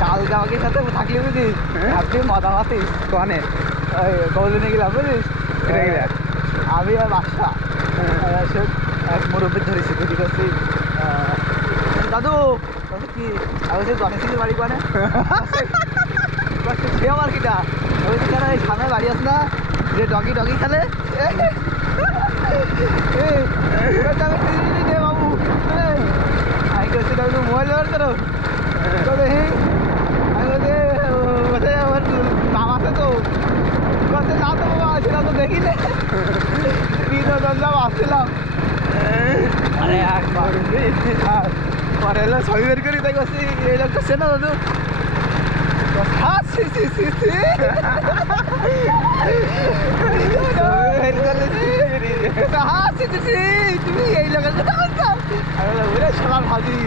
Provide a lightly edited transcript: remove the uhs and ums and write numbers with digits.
কাল জামাকির সাথে থাকলি বুঝিস, আপনি মজা পাতিস কোনে ওই গৌলিনে গেলাম বুঝিস। আমি আর বাসা এক মুরব্বী ধরেছি, বুঝি করছি দাদু দাদু কি আমি গণেশ সিংহের বাড়ি কোনে সে আমার কিটা ওই কেন এই সামনে বাড়ি আস না যে ডগি ডগি খেলে বাবু আমি করছি দাদু মোবাইল ব্যবহার করো দেখি আমি বলছি আমার নাম আছে তো বলছে না তো বাবা সেটা তো দেখি না আসছিলাম। আরে পরে এলো ছবি বের করি তাই করছি এই লোক করছে না দাদু তুমি এই লোকের কথা বলছো সবার ভাবি